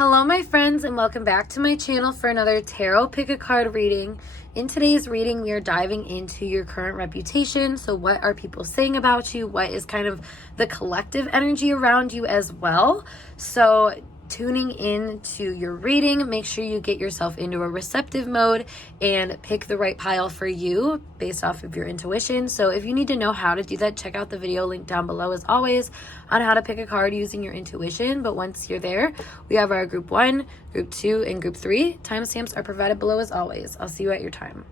Hello my friends, and welcome back to my channel for another tarot pick a card reading. In today's reading, we are diving into your current reputation. So what are people saying about you? What is kind of the collective energy around you as well? So tuning in to your reading, make sure you get yourself into a receptive mode and pick the right pile for you based off of your intuition. So if you need to know how to do that, check out the video link down below as always on how to pick a card using your intuition. But once you're there, we have our group 1, group 2, and group 3. Timestamps are provided below as always. I'll see you at your time.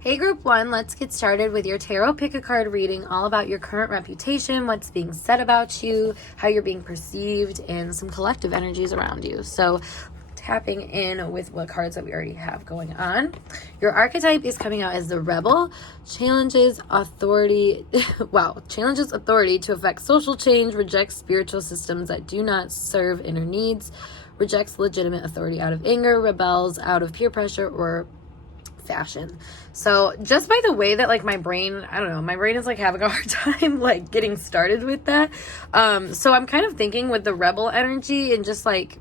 Hey group 1, let's get started with your tarot pick a card reading all about your current reputation, what's being said about you, how you're being perceived, and some collective energies around you. So tapping in with what cards that we already have going on. Your archetype is coming out as the Rebel, challenges authority, challenges authority to affect social change, rejects spiritual systems that do not serve inner needs, rejects legitimate authority out of anger, rebels out of peer pressure or fashion. So just by the way that my brain, my brain is having a hard time getting started with that. So I'm kind of thinking with the Rebel energy and just this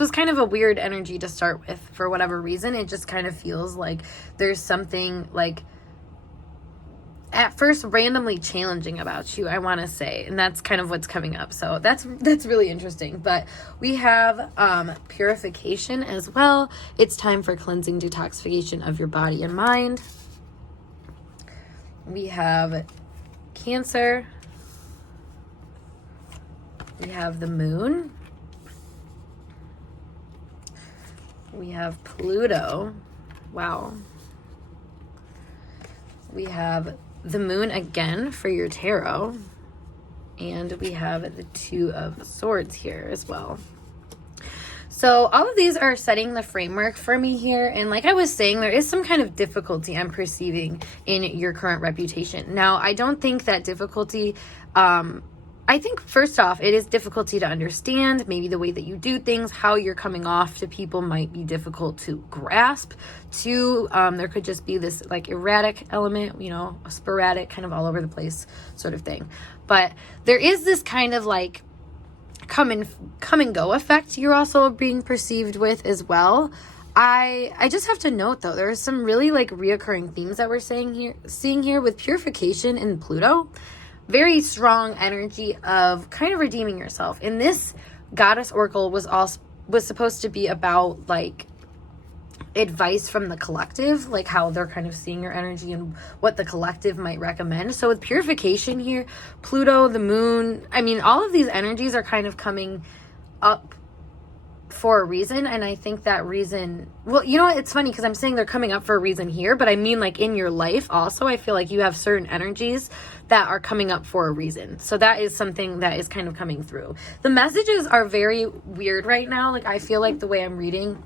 was kind of a weird energy to start with for whatever reason. It just kind of feels like there's something at first randomly challenging about you, I want to say, and that's kind of what's coming up. So that's really interesting. But we have purification as well. It's time for cleansing, detoxification of your body and mind. We have Cancer. We have the Moon. We have Pluto. Wow. We have the Moon again for your tarot, and we have the Two of Swords here as well. So all of these are setting the framework for me here, and like I was saying, there is some kind of difficulty I'm perceiving in your current reputation. Now, I don't think that difficulty, I think first off, it is difficulty to understand. Maybe the way that you do things, how you're coming off to people might be difficult to grasp. Two, there could just be this erratic element, a sporadic kind of all over the place sort of thing. But there is this kind of come and go effect you're also being perceived with as well. I just have to note though, there are some really reoccurring themes that we're seeing here with purification and Pluto. Very strong energy of kind of redeeming yourself. And this goddess oracle was supposed to be about advice from the collective, how they're kind of seeing your energy and what the collective might recommend. So with purification here, Pluto, the Moon, all of these energies are kind of coming up for a reason. And I think that reason, it's funny because I'm saying they're coming up for a reason here, but I mean in your life also, I feel like you have certain energies that are coming up for a reason. So that is something that is kind of coming through. The messages are very weird right now. I feel like the way I'm reading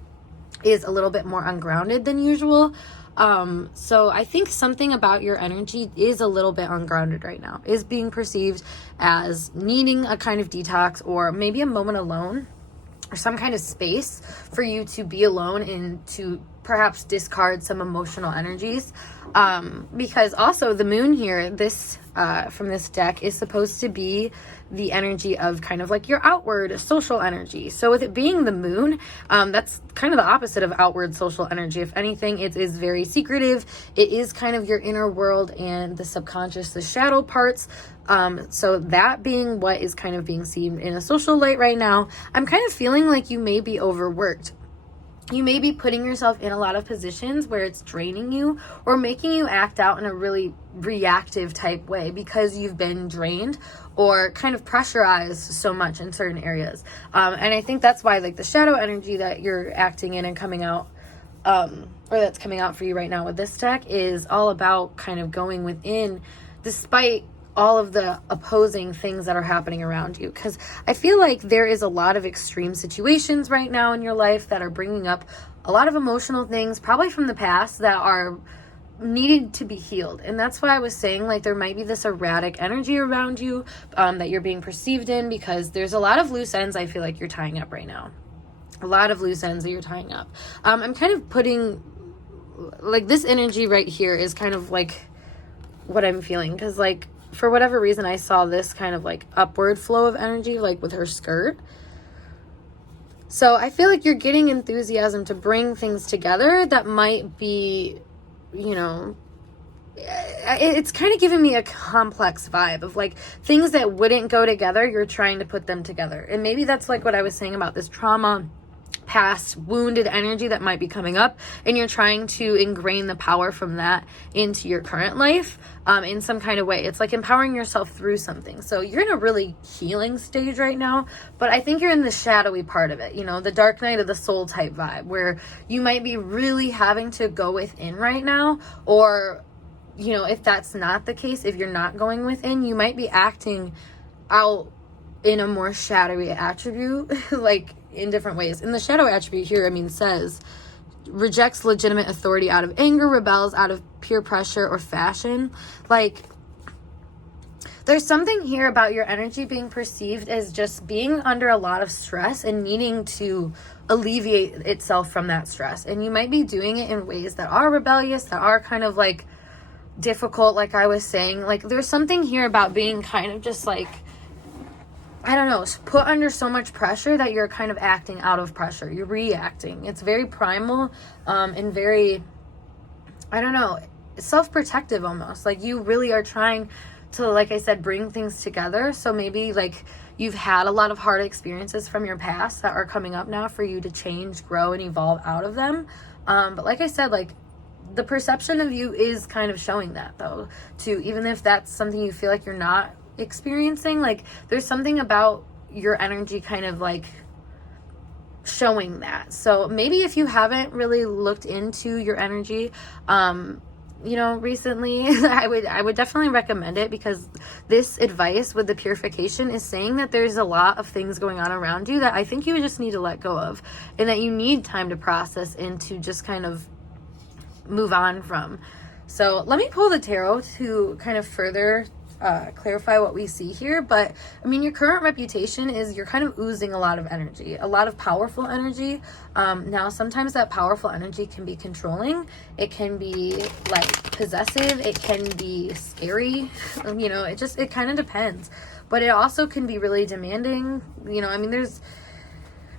is a little bit more ungrounded than usual. So I think something about your energy is a little bit ungrounded right now, is being perceived as needing a kind of detox or maybe a moment alone, or some kind of space for you to be alone and to perhaps discard some emotional energies. Because also the Moon here, this from this deck, is supposed to be the energy of kind of your outward social energy. So with it being the Moon, that's kind of the opposite of outward social energy. If anything, it is very secretive. It is kind of your inner world and the subconscious, the shadow parts. So that being what is kind of being seen in a social light right now, I'm kind of feeling like you may be overworked. You may be putting yourself in a lot of positions where it's draining you or making you act out in a really reactive type way because you've been drained or kind of pressurized so much in certain areas. And I think that's why the shadow energy that you're acting in and coming out, or that's coming out for you right now with this deck, is all about kind of going within despite all of the opposing things that are happening around you. Because I feel like there is a lot of extreme situations right now in your life that are bringing up a lot of emotional things, probably from the past, that are needed to be healed. And that's why I was saying there might be this erratic energy around you that you're being perceived in, because there's a lot of loose ends I feel like you're tying up right now. A lot of loose ends that you're tying up. I'm kind of putting this energy right here is kind of what I'm feeling, because for whatever reason, I saw this kind of like upward flow of energy, like with her skirt. So I feel like you're getting enthusiasm to bring things together that might be, you know, it's kind of giving me a complex vibe of like things that wouldn't go together, you're trying to put them together. And maybe that's like what I was saying about this trauma, past wounded energy that might be coming up, and you're trying to ingrain the power from that into your current life in some kind of way. It's like empowering yourself through something. So you're in a really healing stage right now, but I think you're in the shadowy part of it, you know, the dark night of the soul type vibe, where you might be really having to go within right now. Or, you know, if that's not the case, if you're not going within, you might be acting out in a more shadowy attribute, like in different ways. And the shadow attribute here, I mean, says rejects legitimate authority out of anger, rebels out of peer pressure or fashion. Like, there's something here about your energy being perceived as just being under a lot of stress and needing to alleviate itself from that stress. And you might be doing it in ways that are rebellious, that are kind of like difficult, like I was saying. Like, there's something here about being kind of just like, I don't know, put under so much pressure that you're kind of acting out of pressure. You're reacting. It's very primal and very, I don't know, self-protective almost. Like, you really are trying to, like I said, bring things together. So maybe like you've had a lot of hard experiences from your past that are coming up now for you to change, grow, and evolve out of them. But like I said, like, the perception of you is kind of showing that, though, too. Even if that's something you feel like you're not experiencing, like, there's something about your energy kind of like showing that. So maybe if you haven't really looked into your energy, you know, recently, I would definitely recommend it, because this advice with the purification is saying that there's a lot of things going on around you that I think you just need to let go of, and that you need time to process and to just kind of move on from. So let me pull the tarot to kind of further clarify what we see here. But I mean, your current reputation is you're kind of oozing a lot of energy, a lot of powerful energy. Now, sometimes that powerful energy can be controlling. It can be like possessive. It can be scary. You know, it kind of depends. But it also can be really demanding. You know, I mean,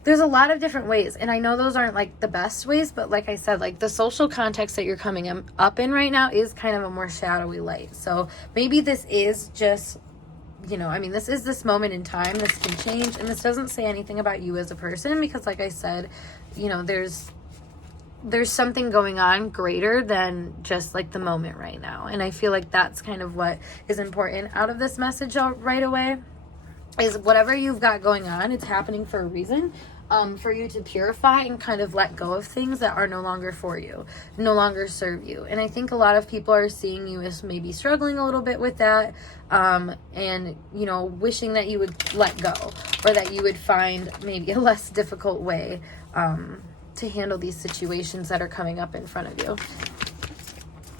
there's a lot of different ways, and I know those aren't like the best ways, but like I said, like the social context that you're coming up in right now is kind of a more shadowy light. So maybe this is just, you know, I mean, this is this moment in time. This can change, and this doesn't say anything about you as a person, because like I said, you know, there's something going on greater than just like the moment right now. And I feel like that's kind of what is important out of this message right away. Is whatever you've got going on, it's happening for a reason, for you to purify and kind of let go of things that are no longer for you, no longer serve you. And I think a lot of people are seeing you as maybe struggling a little bit with that, and, you know, wishing that you would let go, or that you would find maybe a less difficult way to handle these situations that are coming up in front of you.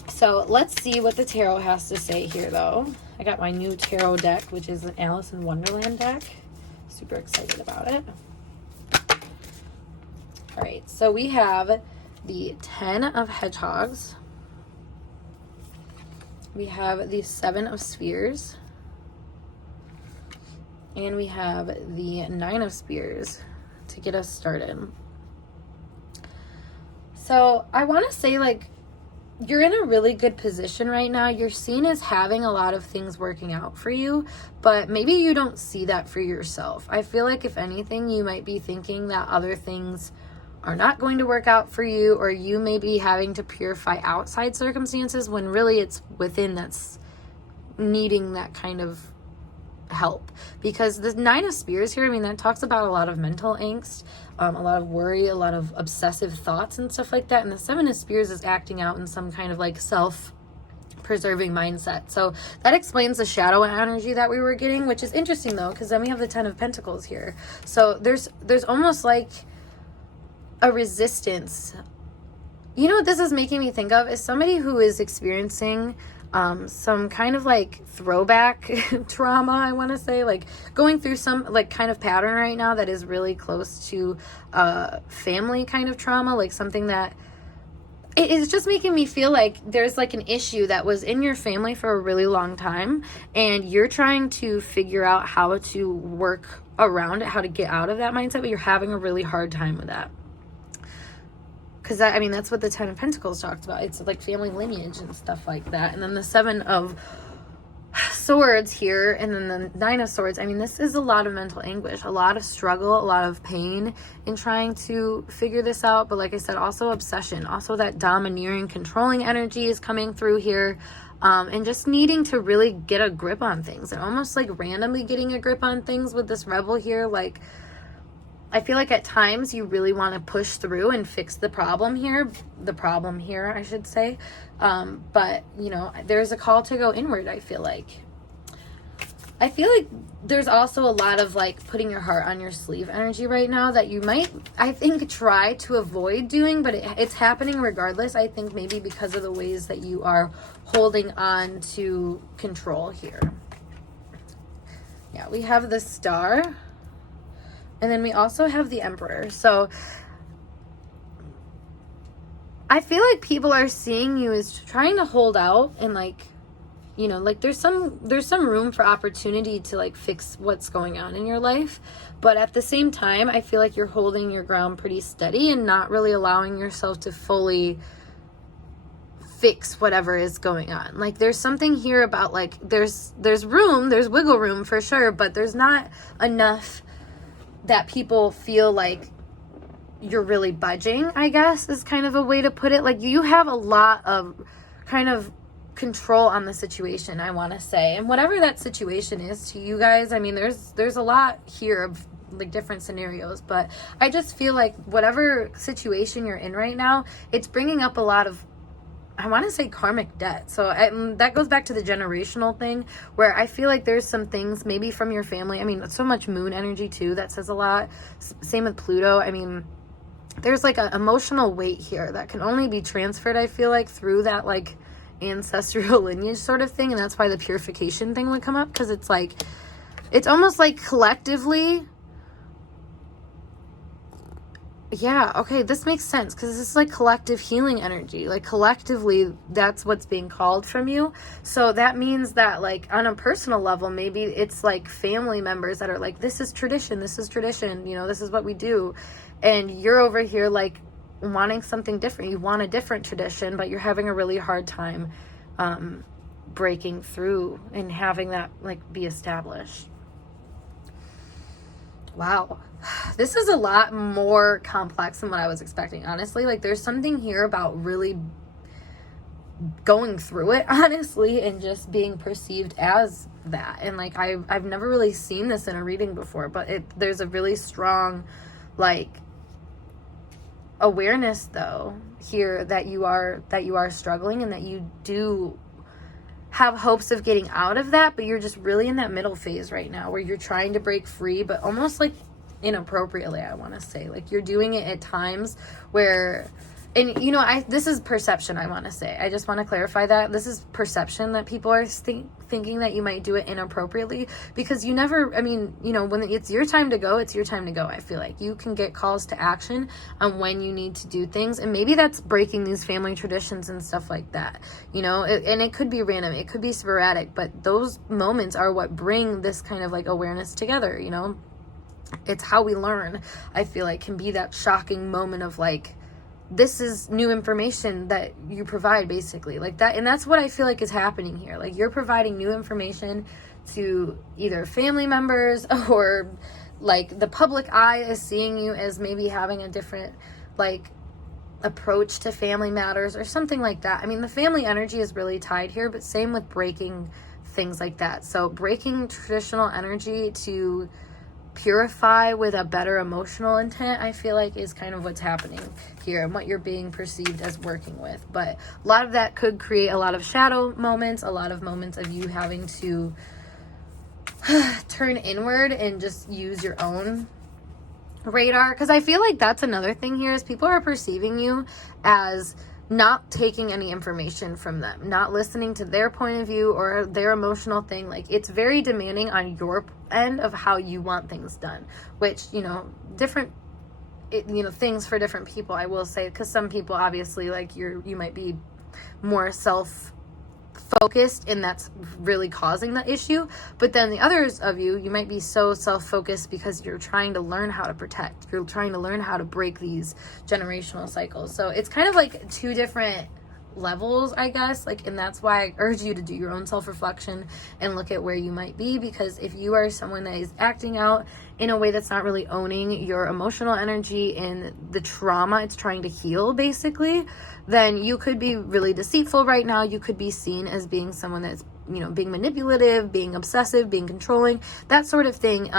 So let's see what the tarot has to say here, though. I got my new tarot deck, which is an Alice in Wonderland deck. Super excited about it. All right, so we have the 10 of Hedgehogs. We have the 7 of Spears. And we have the 9 of Spears to get us started. So I want to say, like, you're in a really good position right now. You're seen as having a lot of things working out for you, but maybe you don't see that for yourself. I feel like if anything, you might be thinking that other things are not going to work out for you, or you may be having to purify outside circumstances when really it's within that's needing that kind of help. Because the 9 of Spears here, I mean, that talks about a lot of mental angst, a lot of worry, a lot of obsessive thoughts and stuff like that. And the 7 of Spears is acting out in some kind of like self-preserving mindset. So that explains the shadow energy that we were getting, which is interesting though, because then we have the 10 of Pentacles here. So there's almost like a resistance. You know what this is making me think of is somebody who is experiencing some kind of like throwback trauma, I want to say, like going through some like kind of pattern right now that is really close to family kind of trauma, like something that it is just making me feel like there's like an issue that was in your family for a really long time, and you're trying to figure out how to work around it, how to get out of that mindset, but you're having a really hard time with that. Because that's what the 10 of Pentacles talked about. It's like family lineage and stuff like that. And then the 7 of Swords here, and then the 9 of Swords. This is a lot of mental anguish, a lot of struggle, a lot of pain in trying to figure this out. But like I said, also obsession, also that domineering, controlling energy is coming through here, and just needing to really get a grip on things, and almost like randomly getting a grip on things with this Rebel here. Like, I feel like at times you really want to push through and fix the problem here, I should say. But, there's a call to go inward, I feel like. I feel like there's also a lot of, like, putting your heart on your sleeve energy right now that you might, I think, try to avoid doing, but it's happening regardless. I think maybe because of the ways that you are holding on to control here. Yeah, we have the Star. And then we also have the Emperor. So I feel like people are seeing you as trying to hold out, and like, there's some room for opportunity to like fix what's going on in your life. But at the same time, I feel like you're holding your ground pretty steady and not really allowing yourself to fully fix whatever is going on. Like, there's something here about like, there's wiggle room for sure, but there's not enough that people feel like you're really budging, I guess, is kind of a way to put it. Like, you have a lot of kind of control on the situation, I want to say. And whatever that situation is to you guys, there's a lot here of like different scenarios, but I just feel like whatever situation you're in right now, it's bringing up a lot of, I want to say, karmic debt. So that goes back to the generational thing, where I feel like there's some things maybe from your family. So much moon energy too, that says a lot. Same with Pluto. There's like an emotional weight here that can only be transferred, I feel like, through that like ancestral lineage sort of thing. And that's why the purification thing would come up, because it's like, it's almost like collectively. Yeah, okay, this makes sense, because this is like collective healing energy. Like, collectively, that's what's being called from you. So that means that, like, on a personal level, maybe it's like family members that are like, this is tradition, this is what we do. And you're over here like wanting something different. You want a different tradition, but you're having a really hard time breaking through and having that like be established. Wow. This is a lot more complex than what I was expecting, honestly. Like, there's something here about really going through it, honestly, and just being perceived as that. And like, I've never really seen this in a reading before, but there's a really strong like awareness though here that you are struggling, and that you do have hopes of getting out of that, but you're just really in that middle phase right now where you're trying to break free, but almost like inappropriately, I want to say. Like, you're doing it at times where, and this is perception, I want to say. I just want to clarify that. This is perception, that people are thinking that you might do it inappropriately, because you never, when it's your time to go, it's your time to go. I feel like you can get calls to action on when you need to do things, and maybe that's breaking these family traditions and stuff like that, and it could be random, it could be sporadic, but those moments are what bring this kind of like awareness together. It's how we learn, I feel like, can be that shocking moment of like, this is new information that you provide, basically, like that. And that's what I feel like is happening here. Like, you're providing new information to either family members, or like the public eye is seeing you as maybe having a different like approach to family matters or something like that. The family energy is really tied here, but same with breaking things like that. So breaking traditional energy to purify with a better emotional intent, I feel like, is kind of what's happening here, and what you're being perceived as working with. But a lot of that could create a lot of shadow moments, a lot of moments of you having to turn inward and just use your own radar, because I feel like that's another thing here, is people are perceiving you as not taking any information from them, not listening to their point of view or their emotional thing. Like, it's very demanding on your end of how you want things done, which, different things for different people, I will say, because some people obviously, like, you might be more self-focused and that's really causing the issue, but then the others of you might be so self-focused because you're trying to learn how to protect, you're trying to learn how to break these generational cycles. So it's kind of like two different levels, I guess, like, and that's why I urge you to do your own self-reflection and look at where you might be, because if you are someone that is acting out in a way that's not really owning your emotional energy and the trauma it's trying to heal, basically, then you could be really deceitful right now. You could be seen as being someone that's, being manipulative, being obsessive, being controlling, that sort of thing,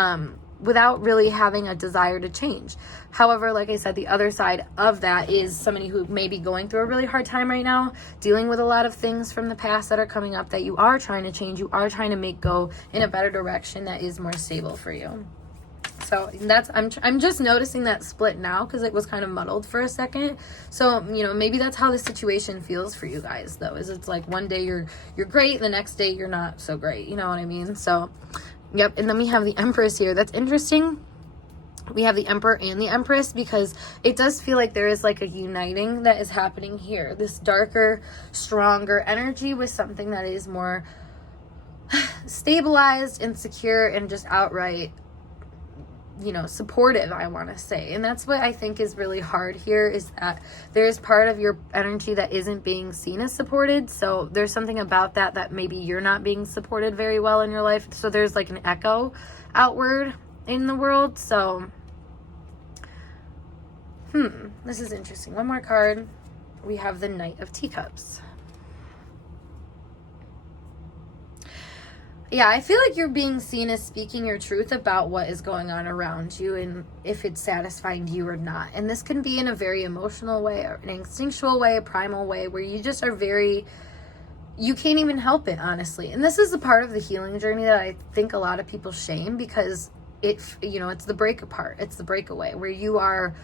without really having a desire to change. However, like I said, the other side of that is somebody who may be going through a really hard time right now, dealing with a lot of things from the past that are coming up that you are trying to change, you are trying to make go in a better direction that is more stable for you. So that's, I'm just noticing that split now because it was kind of muddled for a second. So, maybe that's how the situation feels for you guys, though, is it's like one day you're great, the next day you're not so great. You know what I mean? So, yep. And then we have the Empress here. That's interesting. We have the Emperor and the Empress because it does feel like there is like a uniting that is happening here. This darker, stronger energy with something that is more stabilized and secure and just outright, supportive, I want to say. And that's what I think is really hard here, is that there's part of your energy that isn't being seen as supported. So there's something about that maybe you're not being supported very well in your life. So there's like an echo outward in the world. So this is interesting. One more card. We have the Knight of Teacups. Yeah, I feel like you're being seen as speaking your truth about what is going on around you and if it's satisfying you or not. And this can be in a very emotional way, or an instinctual way, a primal way, where you just are you can't even help it, honestly. And this is a part of the healing journey that I think a lot of people shame, because it's the break apart. It's the breakaway where you are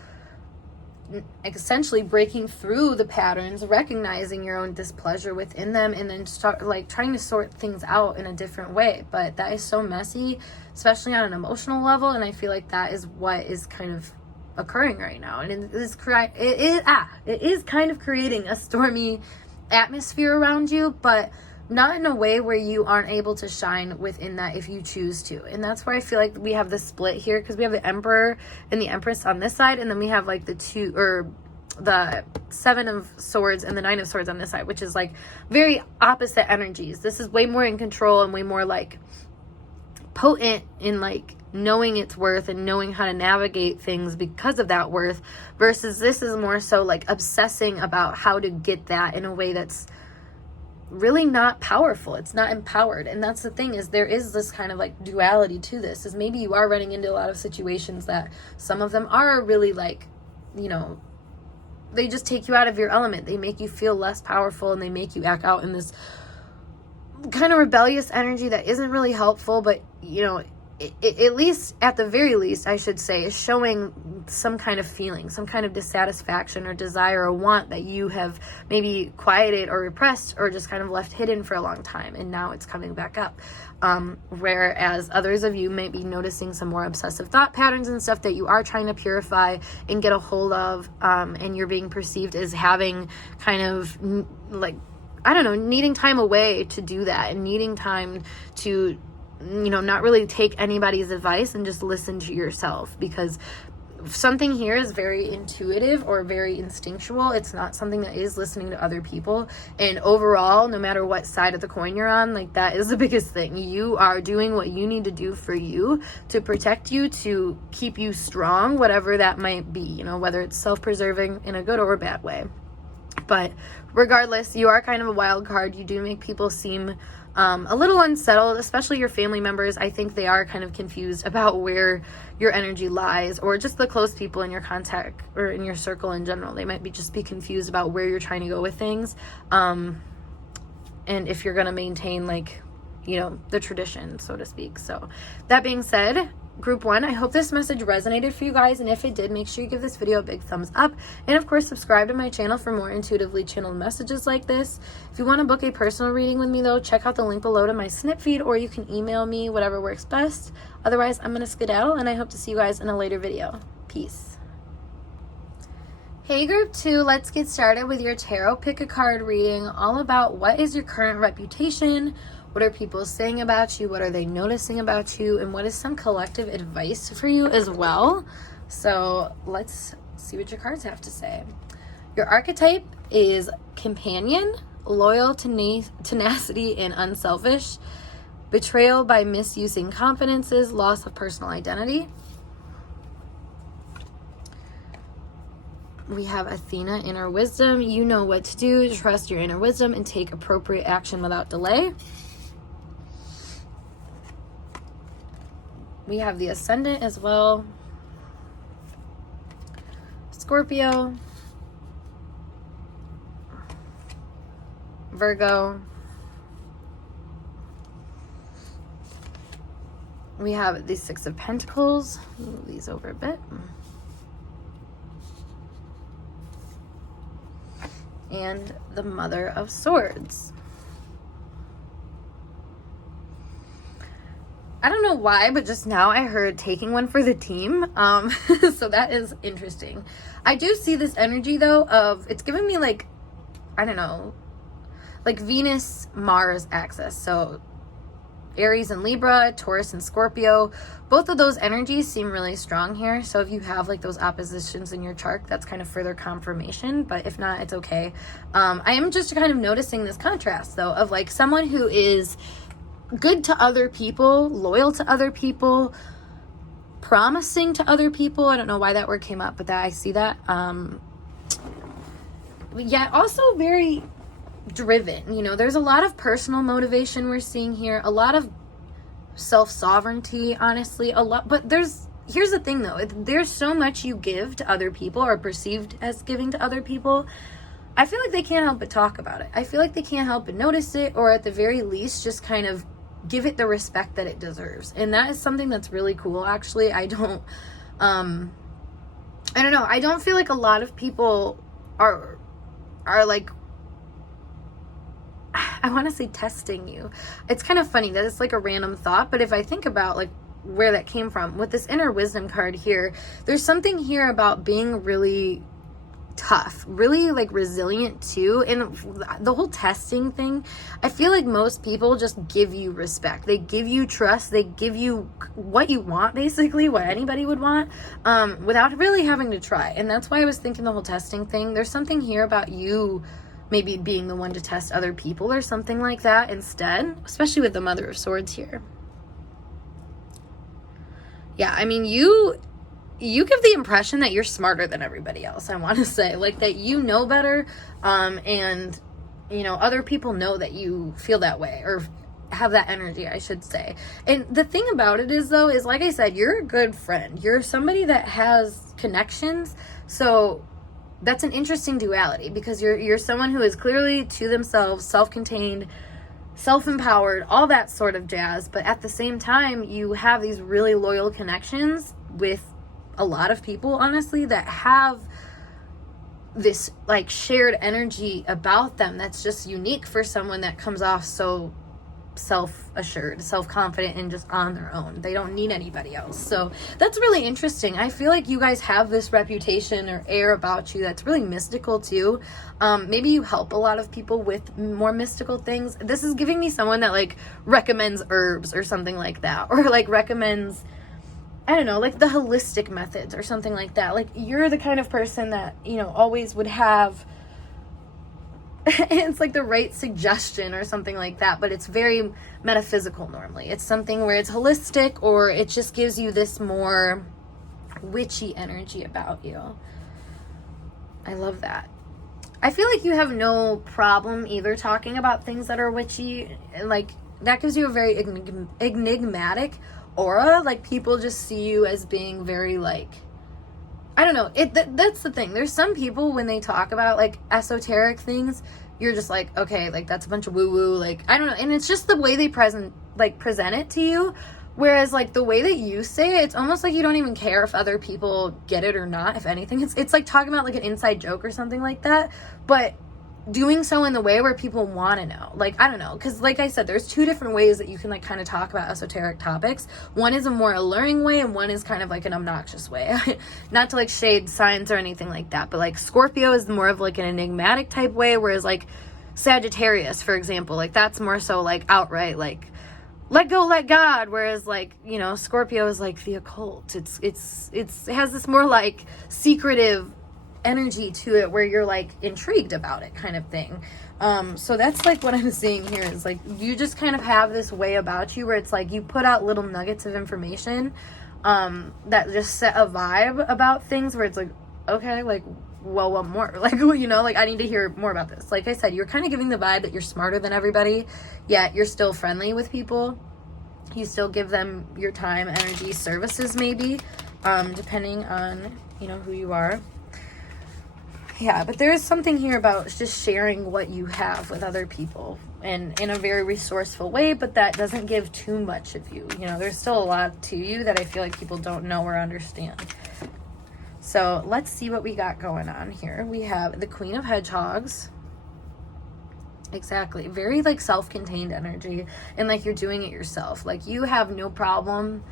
essentially breaking through the patterns, recognizing your own displeasure within them, and then start trying to sort things out in a different way. But that is so messy, especially on an emotional level, and I feel like that is what is kind of occurring right now. And it is kind of creating a stormy atmosphere around you, but not in a way where you aren't able to shine within that if you choose to. And that's where I feel like we have the split here, because we have the Emperor and the Empress on this side, and then we have like the Seven of Swords and the Nine of Swords on this side, which is like very opposite energies. This is way more in control and way more like potent in like knowing its worth and knowing how to navigate things because of that worth, versus this is more so like obsessing about how to get that in a way that's really not powerful. It's not empowered. And that's the thing, is there is this kind of like duality to this, is maybe you are running into a lot of situations that some of them are really like, they just take you out of your element. They make you feel less powerful, and they make you act out in this kind of rebellious energy that isn't really helpful, but at least, at the very least, I should say, is showing some kind of feeling, some kind of dissatisfaction or desire or want that you have maybe quieted or repressed or just kind of left hidden for a long time, and now it's coming back up. Whereas others of you may be noticing some more obsessive thought patterns and stuff that you are trying to purify and get a hold of, and you're being perceived as having kind of needing time away to do that, and needing time to not really take anybody's advice and just listen to yourself, because something here is very intuitive or very instinctual. It's not something that is listening to other people. And overall, no matter what side of the coin you're on, like, that is the biggest thing. You are doing what you need to do for you to protect you, to keep you strong, whatever that might be, whether it's self-preserving in a good or a bad way. But regardless, you are kind of a wild card. You do make people seem a little unsettled, especially your family members. I think they are kind of confused about where your energy lies, or just the close people in your contact or in your circle in general. They might just be confused about where you're trying to go with things, and if you're going to maintain the tradition, so to speak. So that being said, Group 1, I hope this message resonated for you guys, and if it did, make sure you give this video a big thumbs up, and of course subscribe to my channel for more intuitively channeled messages like this. If you want to book a personal reading with me, though, check out the link below to my snip feed, or you can email me, whatever works best. Otherwise, I'm going to skedaddle, and I hope to see you guys in a later video. Peace. Hey group 2, let's get started with your tarot pick a card reading all about what is your current reputation, what are people saying about you, what are they noticing about you, and what is some collective advice for you as well. So let's see what your cards have to say. Your archetype is companion, loyal, tenacity, and unselfish, betrayal by misusing confidences, loss of personal identity. We have Athena, inner wisdom. You know what to do. Trust your inner wisdom and take appropriate action without delay. We have the ascendant as well. Scorpio. Virgo. We have the Six of Pentacles. Move these over a bit. And the Mother of Swords. I don't know why, but just now I heard taking one for the team. So that is interesting. I do see this energy though of, it's giving me like, I don't know, like Venus, Mars axis. So Aries and Libra, Taurus and Scorpio, both of those energies seem really strong here. So if you have like those oppositions in your chart, that's kind of further confirmation, but if not, it's okay. I am just kind of noticing this contrast though of like someone who is good to other people, loyal to other people, promising to other people. I don't know why that word came up, but that I see that. Yeah, also very driven. You know, there's a lot of personal motivation we're seeing here, a lot of self-sovereignty, honestly, a lot. But here's the thing though, there's so much you give to other people or perceived as giving to other people. I feel like they can't help but talk about it. I feel like they can't help but notice it, or at the very least just kind of give it the respect that it deserves. And that is something that's really cool, actually. I don't know, I don't feel like a lot of people are like, I want to say testing you. It's kind of funny that it's like a random thought, but if I think about like where that came from with this inner wisdom card here, there's something here about being really tough, really like resilient too. And the whole testing thing, I feel like most people just give you respect. They give you trust. They give you what you want, basically what anybody would want, without really having to try. And that's why I was thinking the whole testing thing. There's something here about you maybe being the one to test other people or something like that instead, especially with the Mother of Swords here. Yeah, I mean, you give the impression that you're smarter than everybody else, I want to say. Like, that you know better, and, you know, other people know that you feel that way, or have that energy, I should say. And the thing about it is, though, is like I said, you're a good friend. You're somebody that has connections, so that's an interesting duality, because you're someone who is clearly to themselves, self-contained, self-empowered, all that sort of jazz, but at the same time, you have these really loyal connections with a lot of people, honestly, that have this like shared energy about them that's just unique for someone that comes off so self-assured, self-confident, and just on their own. They don't need anybody else. So that's really interesting. I feel like you guys have this reputation or air about you that's really mystical too. Maybe you help a lot of people with more mystical things. This is giving me someone that like recommends herbs or something like that, or like recommends, I don't know, like the holistic methods or something like that. Like, you're the kind of person that, you know, always would have it's like the right suggestion or something like that, but it's very metaphysical normally. It's something where it's holistic, or it just gives you this more witchy energy about you. I love that. I feel like you have no problem either talking about things that are witchy. Like, that gives you a very enigmatic aura. Like, people just see you as being very like, I don't know. That's the thing. There's some people, when they talk about like esoteric things, you're just like, okay, like that's a bunch of woo woo. Like, I don't know. And it's just the way they present it to you. Whereas like the way that you say it, it's almost like you don't even care if other people get it or not. If anything, it's like talking about like an inside joke or something like that. But doing so in the way where people want to know. Like, I don't know, because like I said, there's two different ways that you can like kind of talk about esoteric topics. One is a more alluring way, and one is kind of like an obnoxious way. Not to like shade signs or anything like that, but like Scorpio is more of like an enigmatic type way, whereas like Sagittarius, for example, like that's more so like outright like let go, let God, whereas like, you know, Scorpio is like the occult. It has this more like secretive energy to it where you're like intrigued about it kind of thing. So that's like what I'm seeing here is like you just kind of have this way about you where it's like you put out little nuggets of information that just set a vibe about things where it's like, okay, like, well, what more? Like, you know, like I need to hear more about this. Like I said, you're kind of giving the vibe that you're smarter than everybody, yet you're still friendly with people. You still give them your time, energy, services maybe, depending on, you know, who you are. Yeah, but there is something here about just sharing what you have with other people and in a very resourceful way, but that doesn't give too much of you. You know, there's still a lot to you that I feel like people don't know or understand. So let's see what we got going on here. We have the Queen of Hedgehogs. Exactly. Very like self-contained energy, and like you're doing it yourself. Like you have no problem,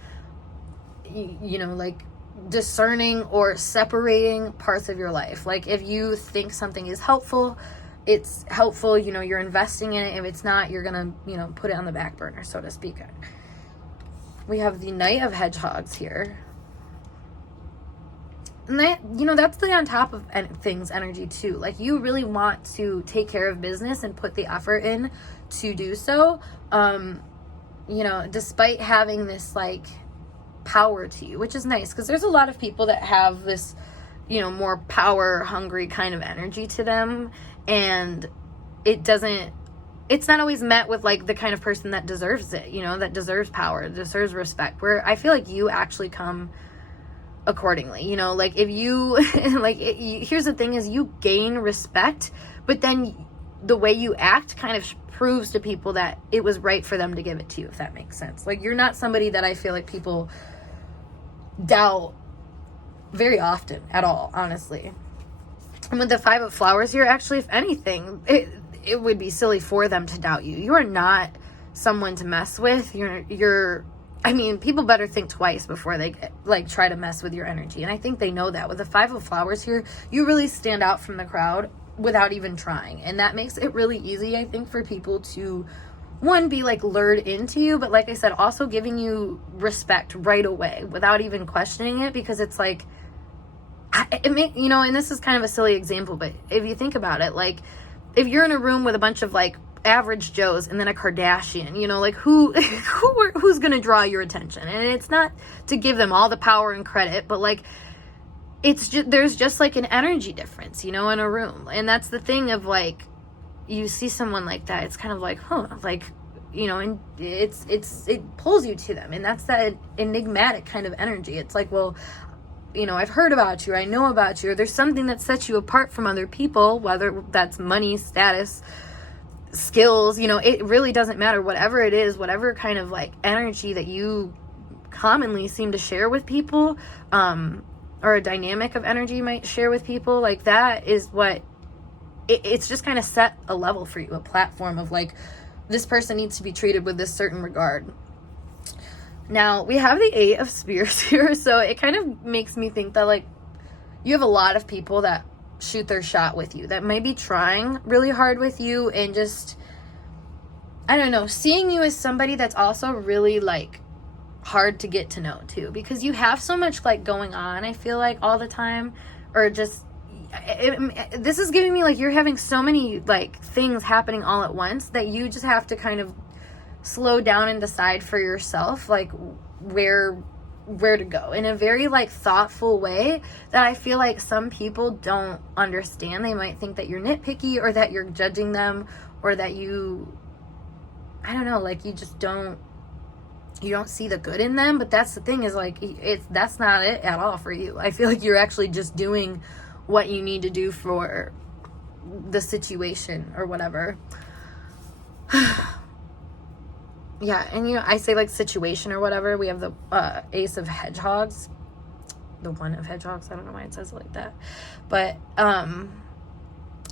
you know, like discerning or separating parts of your life. Like if you think something is helpful, it's helpful, you know, you're investing in it. If it's not, you're gonna, you know, put it on the back burner, so to speak. We have the Knight of Hedgehogs here. And that, you know, that's the on top of things energy too. Like you really want to take care of business and put the effort in to do so. You know, despite having this like power to you, which is nice because there's a lot of people that have this, you know, more power hungry kind of energy to them, and it's not always met with like the kind of person that deserves it, you know, that deserves power, deserves respect, where I feel like you actually come accordingly. You know, like if you like here's the thing is you gain respect, but then the way you act kind of proves to people that it was right for them to give it to you, if that makes sense. Like you're not somebody that I feel like people doubt very often at all, honestly. And with the Five of Flowers here, actually, if anything, it would be silly for them to doubt you. You are not someone to mess with. I mean, people better think twice before they like try to mess with your energy. And I think they know that. With the Five of Flowers here, you really stand out from the crowd without even trying. And that makes it really easy, I think, for people to, one, be like lured into you, but like I said, also giving you respect right away without even questioning it, because it's like, you know, and this is kind of a silly example, but if you think about it, like if you're in a room with a bunch of like average Joes and then a Kardashian, you know, like who's gonna draw your attention? And it's not to give them all the power and credit, but like it's just, there's just like an energy difference, you know, in a room. And that's the thing of like, you see someone like that, it's kind of like, huh, like, you know, and it pulls you to them. And that's that enigmatic kind of energy. It's like, well, you know, I've heard about you, I know about you, or there's something that sets you apart from other people, whether that's money, status, skills, you know, it really doesn't matter. Whatever it is, whatever kind of like energy that you commonly seem to share with people, or a dynamic of energy you might share with people, like that is what it's just kind of set a level for you, a platform of like, this person needs to be treated with this certain regard. Now we have the Eight of Spears here, so it kind of makes me think that like you have a lot of people that shoot their shot with you, that may be trying really hard with you, and just, I don't know, seeing you as somebody that's also really like hard to get to know too, because you have so much like going on, I feel like all the time, or just this is giving me like you're having so many like things happening all at once that you just have to kind of slow down and decide for yourself like where to go in a very like thoughtful way that I feel like some people don't understand. They might think that you're nitpicky, or that you're judging them, or that you, I don't know, like you don't see the good in them. But that's the thing is like that's not it at all for you. I feel like you're actually just doing what you need to do for the situation or whatever. Yeah, and you know, I say like situation or whatever. We have the Ace of Hedgehogs. The One of Hedgehogs. I don't know why it says it like that. But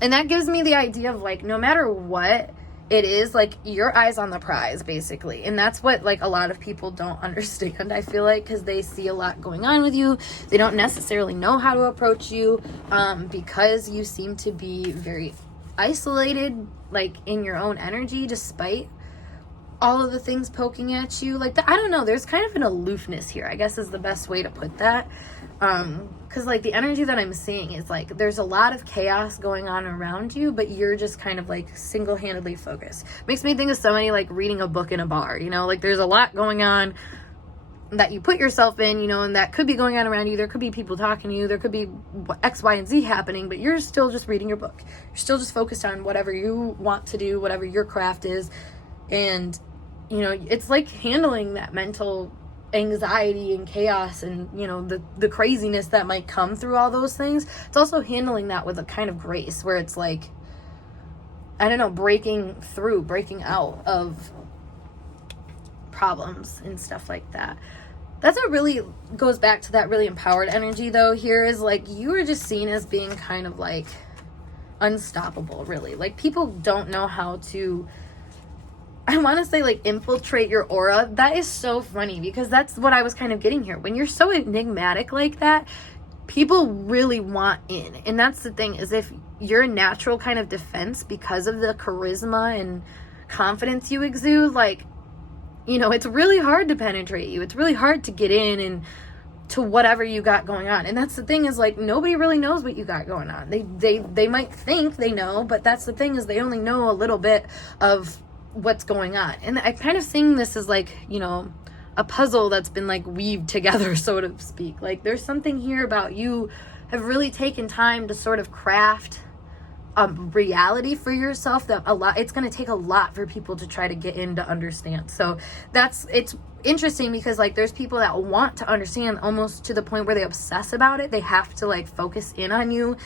And that gives me the idea of like, no matter what it is, like, your eyes on the prize, basically. And that's what like a lot of people don't understand, I feel like, because they see a lot going on with you. They don't necessarily know how to approach you, because you seem to be very isolated, like in your own energy, despite all of the things poking at you. Like, I don't know, there's kind of an aloofness here, I guess is the best way to put that. Because like the energy that I'm seeing is like there's a lot of chaos going on around you, but you're just kind of like single-handedly focused. Makes me think of somebody like reading a book in a bar, you know, like there's a lot going on that you put yourself in, you know, and that could be going on around you. There could be people talking to you, there could be X, Y, and Z happening, but you're still just reading your book. You're still just focused on whatever you want to do, whatever your craft is. And you know, it's like handling that mental anxiety and chaos and, you know, the craziness that might come through all those things. It's also handling that with a kind of grace, where it's like, I don't know, breaking out of problems and stuff like that. That's what really goes back to that really empowered energy, though. Here is like, you are just seen as being kind of like unstoppable, really. Like, people don't know how to, I want to say, like, infiltrate your aura. That is so funny, because that's what I was kind of getting here. When you're so enigmatic like that, people really want in. And that's the thing, is if your natural kind of defense, because of the charisma and confidence you exude, like, you know, it's really hard to penetrate you. It's really hard to get in and to whatever you got going on. And that's the thing, is like, nobody really knows what you got going on. They might think they know, but that's the thing, is they only know a little bit of what's going on. And I kind of seeing this as like, you know, a puzzle that's been like weaved together, so to speak. Like, there's something here about you have really taken time to sort of craft a reality for yourself that it's going to take a lot for people to try to get in to understand. So it's interesting, because like there's people that want to understand almost to the point where they obsess about it. They have to like focus in on you.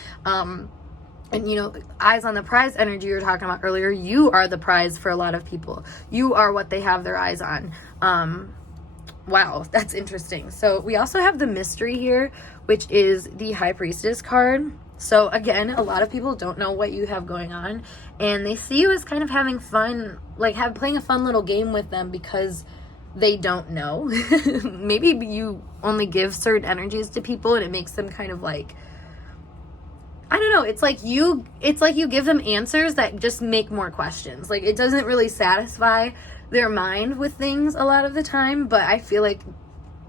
And, you know, eyes on the prize energy you were talking about earlier, you are the prize for a lot of people. You are what they have their eyes on. Wow, that's interesting. So we also have the mystery here, which is the High Priestess card. So again, a lot of people don't know what you have going on, and they see you as kind of having fun, like playing a fun little game with them, because they don't know. Maybe you only give certain energies to people, and it makes them kind of like, I don't know, it's like you give them answers that just make more questions. Like, it doesn't really satisfy their mind with things a lot of the time, but I feel like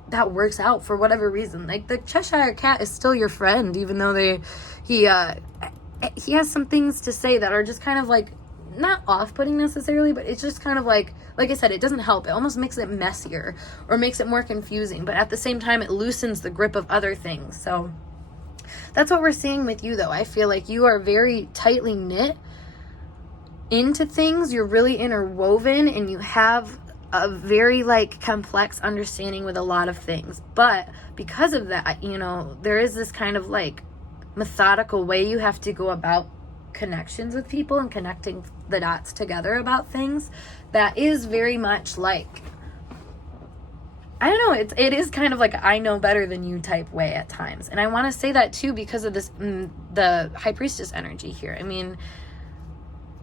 that works out for whatever reason. Like, the Cheshire Cat is still your friend, even though he has some things to say that are just kind of like, not off-putting necessarily, but it's just kind of like I said, it doesn't help. It almost makes it messier, or makes it more confusing, but at the same time, it loosens the grip of other things. So that's what we're seeing with you, though. I feel like you are very tightly knit into things. You're really interwoven, and you have a very like complex understanding with a lot of things. But because of that, you know, there is this kind of like methodical way you have to go about connections with people and connecting the dots together about things that is very much like, I don't know, it is kind of like I know better than you type way at times. And I want to say that too, because of this, the High Priestess energy here. I mean,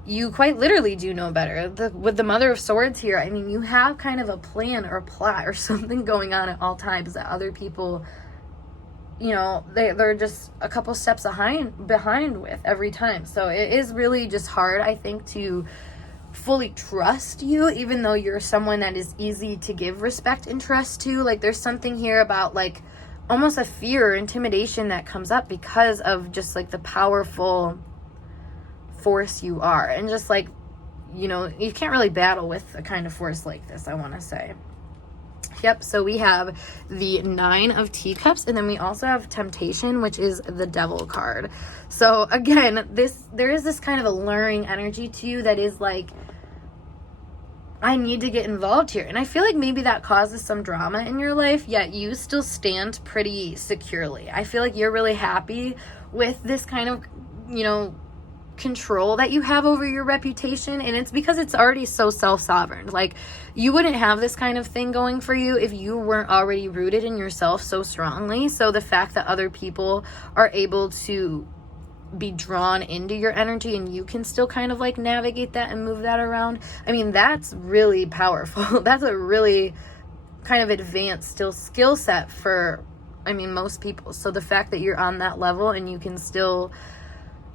you quite literally do know better. With the Mother of Swords here, I mean, you have kind of a plan or a plot or something going on at all times that other people, you know, they're just a couple steps behind with every time. So it is really just hard, I think, to fully trust you, even though you're someone that is easy to give respect and trust to. Like, there's something here about like almost a fear or intimidation that comes up because of just like the powerful force you are. And just like, you know, you can't really battle with a kind of force like this, I want to say. Yep, so we have the 9 of Teacups, and then we also have Temptation, which is the Devil card. So again, there is this kind of alluring energy to you that is like, I need to get involved here. And I feel like maybe that causes some drama in your life, yet you still stand pretty securely. I feel like you're really happy with this kind of, you know, control that you have over your reputation, and it's because it's already so self-sovereign. Like, you wouldn't have this kind of thing going for you if you weren't already rooted in yourself so strongly. So the fact that other people are able to be drawn into your energy, and you can still kind of like navigate that and move that around. I mean, that's really powerful. That's a really kind of advanced still skill set for, I mean, most people. So the fact that you're on that level and you can still,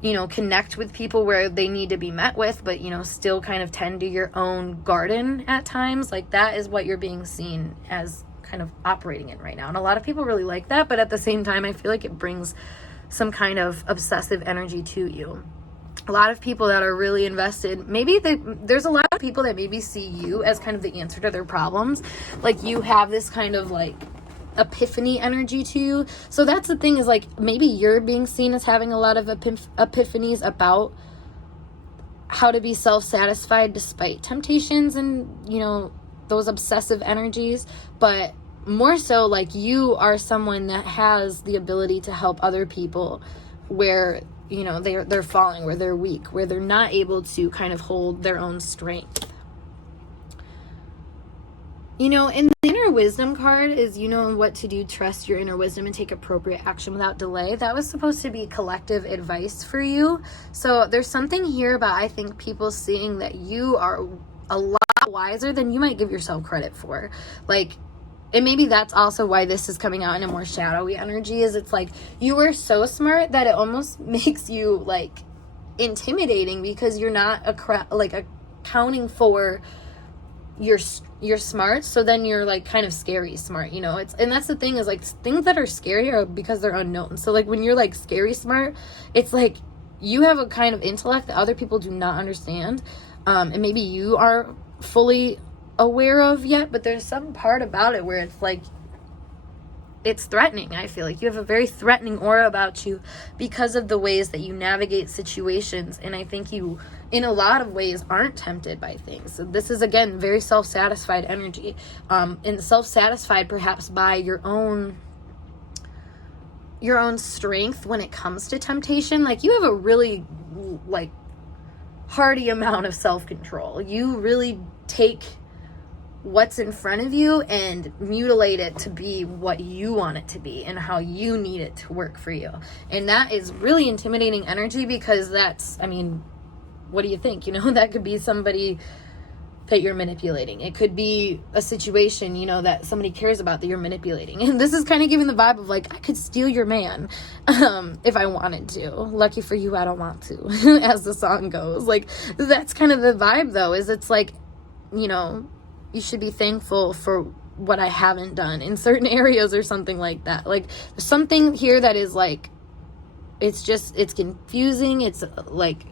you know, connect with people where they need to be met with, but, you know, still kind of tend to your own garden at times, like that is what you're being seen as kind of operating in right now. And a lot of people really like that, but at the same time, I feel like it brings some kind of obsessive energy to you. A lot of people that are really invested, maybe there's a lot of people that maybe see you as kind of the answer to their problems. Like you have this kind of like epiphany energy to you. So that's the thing, is like maybe you're being seen as having a lot of epiphanies about how to be self-satisfied despite temptations and, you know, those obsessive energies. But more so, like, you are someone that has the ability to help other people where, you know, they're falling, where they're weak, where they're not able to kind of hold their own strength. You know, and the inner wisdom card is, you know what to do, trust your inner wisdom and take appropriate action without delay. That was supposed to be collective advice for you. So there's something here about, I think, people seeing that you are a lot wiser than you might give yourself credit for. Like, and maybe that's also why this is coming out in a more shadowy energy, is it's like you are so smart that it almost makes you like intimidating, because you're not accounting for your smart. So then you're like kind of scary smart, you know. And that's the thing, is like things that are scary are because they're unknown. So like when you're like scary smart, it's like you have a kind of intellect that other people do not understand, and maybe you are fully aware of yet, but there's some part about it where it's like it's threatening. I feel like you have a very threatening aura about you because of the ways that you navigate situations, and I think you in a lot of ways aren't tempted by things. So this is, again, very self-satisfied energy, and self-satisfied perhaps by your own strength when it comes to temptation. Like you have a really like hearty amount of self-control. You really take what's in front of you and mutilate it to be what you want it to be and how you need it to work for you. And that is really intimidating energy, because that's, I mean, what do you think? You know, that could be somebody that you're manipulating. It could be a situation, you know, that somebody cares about that you're manipulating. And this is kind of giving the vibe of like, I could steal your man if I wanted to. Lucky for you, I don't want to, as the song goes. Like, that's kind of the vibe, though, is it's like, you know, you should be thankful for what I haven't done in certain areas or something like that. Like, there's something here that is like, it's confusing. It's like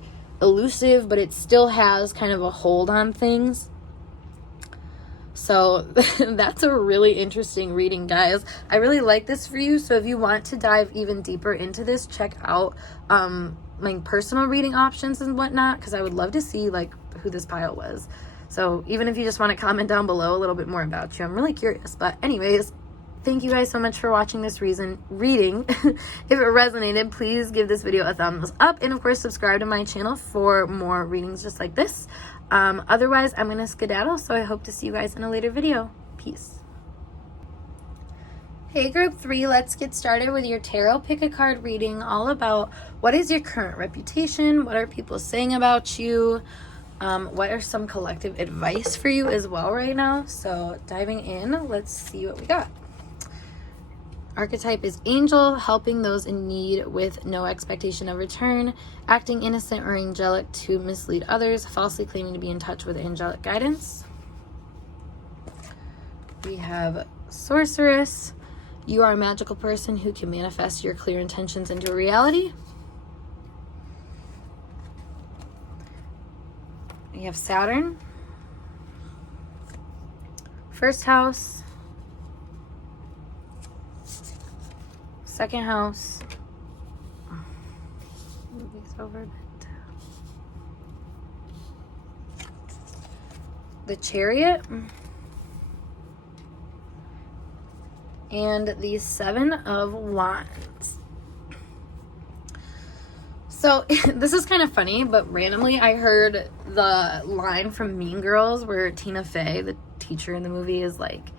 elusive, but it still has kind of a hold on things. So that's a really interesting reading, guys. I really like this for you. So if you want to dive even deeper into this, check out my personal reading options and whatnot, because I would love to see like who this pile was. So even if you just want to comment down below a little bit more about you, I'm really curious. But anyways, thank you guys so much for watching this reading. If it resonated, please give this video a thumbs up, and of course subscribe to my channel for more readings just like this. Otherwise, I'm going to skedaddle, so I hope to see you guys in a later video. Peace. Hey group 3, let's get started with your tarot pick a card reading, all about what is your current reputation, what are people saying about you, what are some collective advice for you as well right now. So diving in, let's see what we got. Archetype is angel, helping those in need with no expectation of return, acting innocent or angelic to mislead others, falsely claiming to be in touch with angelic guidance. We have sorceress. You are a magical person who can manifest your clear intentions into a reality. We have Saturn. First house. Second house. Move these over a bit. The Chariot. And the Seven of Wands. So this is kind of funny, but randomly I heard the line from Mean Girls where Tina Fey, the teacher in the movie, is like,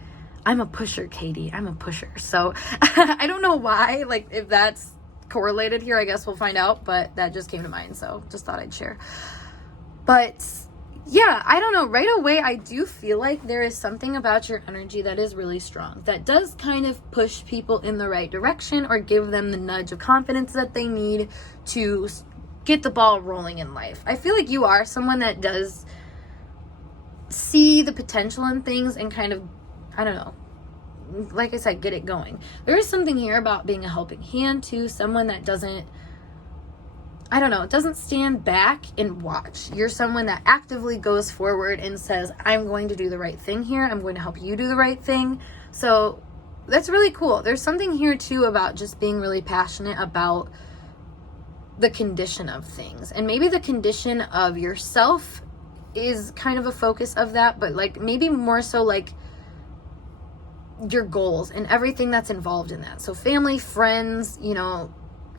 I'm a pusher, Katie. I'm a pusher. So I don't know why, like, if that's correlated here. I guess we'll find out, but that just came to mind, so just thought I'd share. But yeah, I don't know. Right away, I do feel like there is something about your energy that is really strong, that does kind of push people in the right direction or give them the nudge of confidence that they need to get the ball rolling in life. I feel like you are someone that does see the potential in things and kind of, I don't know, like I said, get it going. There is something here about being a helping hand too, someone that doesn't, I don't know, doesn't stand back and watch. You're someone that actively goes forward and says, I'm going to do the right thing here. I'm going to help you do the right thing. So that's really cool. There's something here too about just being really passionate about the condition of things. And maybe the condition of yourself is kind of a focus of that, but like maybe more so like your goals and everything that's involved in that. So family, friends, you know,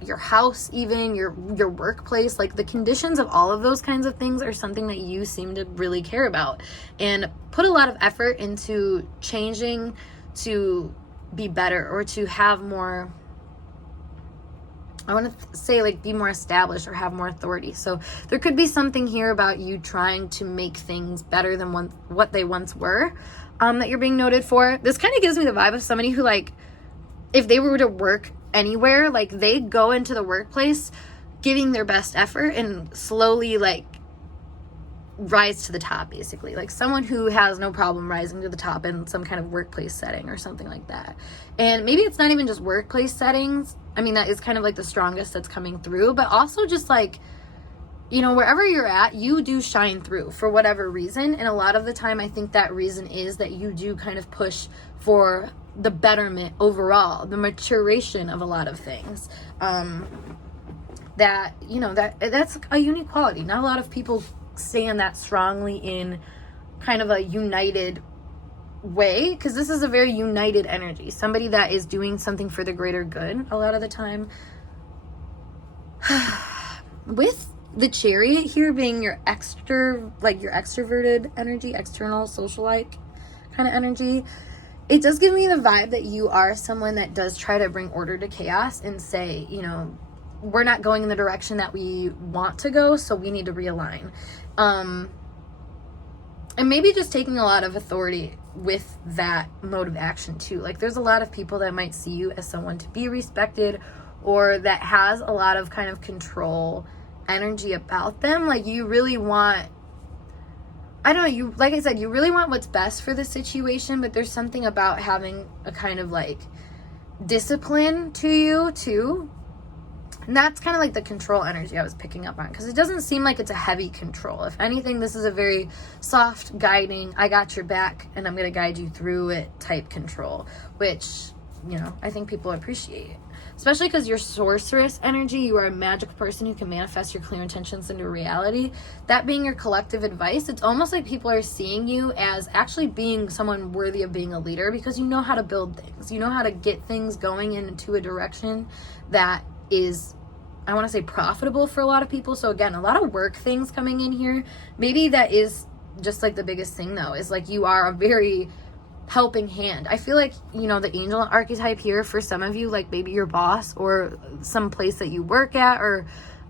your house, even your workplace, like the conditions of all of those kinds of things are something that you seem to really care about and put a lot of effort into changing to be better or to have more, I want to say like be more established or have more authority. So there could be something here about you trying to make things better than what they once were, that you're being noted for. This kind of gives me the vibe of somebody who, like, if they were to work anywhere, like they go into the workplace giving their best effort and slowly like rise to the top, basically. Like someone who has no problem rising to the top in some kind of workplace setting or something like that. And maybe it's not even just workplace settings. I mean, that is kind of like the strongest that's coming through, but also just like, you know, wherever you're at, you do shine through for whatever reason. And a lot of the time, I think that reason is that you do kind of push for the betterment overall, the maturation of a lot of things. That, you know, that's a unique quality. Not a lot of people stand that strongly in kind of a united way, because this is a very united energy. Somebody that is doing something for the greater good a lot of the time. With the Chariot here being your extroverted energy, external socialite kind of energy, it does give me the vibe that you are someone that does try to bring order to chaos and say, you know, we're not going in the direction that we want to go, so we need to realign. And maybe just taking a lot of authority with that mode of action too. Like there's a lot of people that might see you as someone to be respected or that has a lot of kind of control energy about them. Like you really want, I don't know, you, like I said, you really want what's best for the situation, but there's something about having a kind of like discipline to you too. And that's kind of like the control energy I was picking up on, because it doesn't seem like it's a heavy control. If anything, this is a very soft, guiding, I got your back and I'm going to guide you through it type control, which, you know, I think people appreciate. Especially because you're sorceress energy, you are a magical person who can manifest your clear intentions into reality. That being your collective advice, it's almost like people are seeing you as actually being someone worthy of being a leader, because you know how to build things. You know how to get things going into a direction that is, I want to say, profitable for a lot of people. So again, a lot of work things coming in here. Maybe that is just like the biggest thing though, is like you are a very helping hand. I feel like, you know, the angel archetype here for some of you, like maybe your boss or some place that you work at or